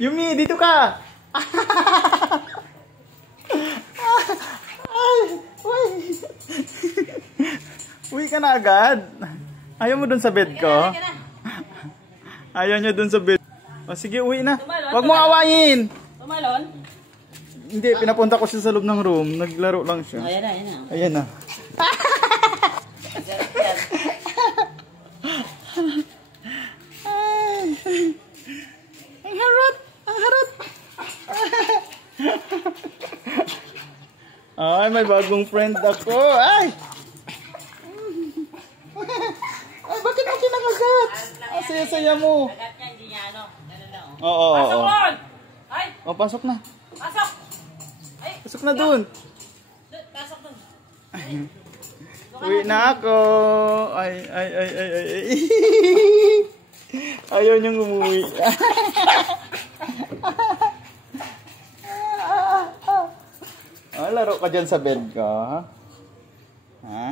Yumi, dito ka! Ay! Uy! Uwi ka na agad. Ayaw mo dun sa bed ko? Ayaw nyo dun sa bed. O sige, uwi na. Huwag mo awayin! Tumalon? Hindi, pinapunta ko siya sa loob ng room. Naglaro lang siya. Ayan na, ayan na. Ayan na. Ang harot! Ang harot! Ay, may bagong friend ako. Ay! Ay, bakit mo kinakagat? Ang saya-saya mo. Kagat niya, hindi niya ano. Oo, oo, Pasok oo. doon! Ay! O, pasok na. Pasok! Ay! Pasok na dun. Pasok doon. Uwi na ako. Ay, ay, ay, ay, ay. Ayaw niyong umuwi. Laro ka dyan sa bed ko. Ha?